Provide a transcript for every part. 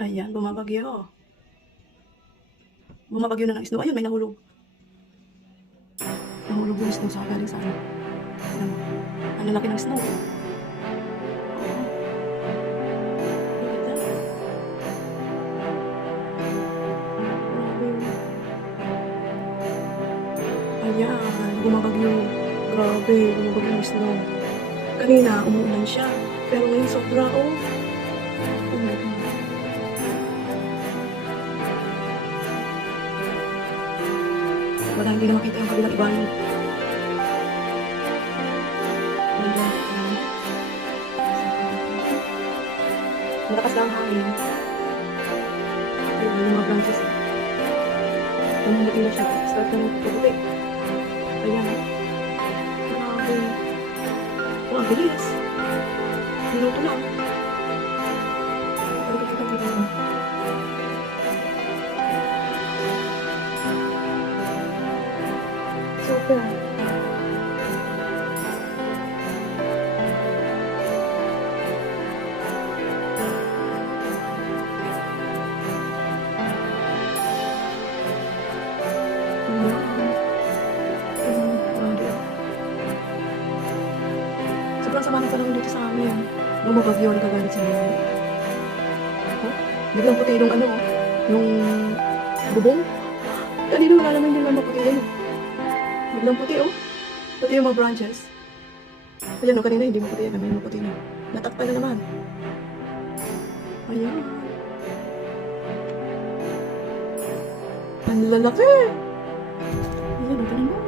Ayan, bumabagyo. Bumabagyo na ng snow. Ayun, may nahulog. Nahulog yung snow sa galing sa ano. Ayan mo. Ang lalaki ng snow. Oo. Look at that. Grabe. Ayan, bumabagyo. Grabe, bumabagyo yung snow. Kanina, umuulan siya. Pero ngayon, sobra, oh. Oh my God. Wala, hindi na makita yung kabilang ibayan. Malakas na ang hangin. Ayun, yung mga branches. Namumuti na siya. Start na ng puputi. Ayan. Grabe. Oh, ang bilis. Minuto lang. Pero kita mo. Super. Sobrang sama ng panahon dito sa amin. Bumabagyo, nagagalit sa amin. Oh, biglang puti yung ano, yung bubong. Kanina wala naman yung maputi yun. Biglang puti, oh. Puti yung mga branches. Ayan, no, kanina hindi maputi yan. May maputi na. Natakpan na naman. Ayan. Ang lalaki. Ayan, ito naman.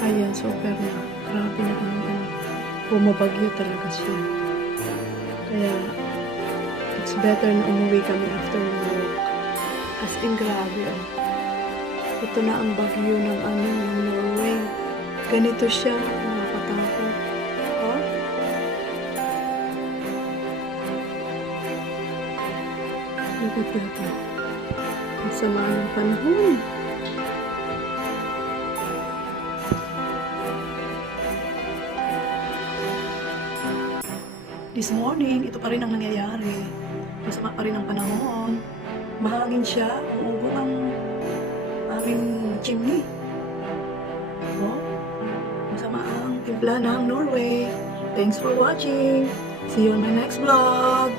Ayan, super na. Grabe na kami. Bumabagyo talaga siya. Kaya, it's better na umuwi kami after work. As in, grabe. Oh. Ito na ang bagyo ng ng Norway. Ganito siya. Nakakatakot. Oh? Look at that. Ang sama ng panahon. This morning, ito pa rin ang nangyayari. Masama pa rin ang panahon. Mahangin siya. Uubo ang aming chimney. Oh, masama ang timpla ng Norway. Thanks for watching. See you on my next vlog.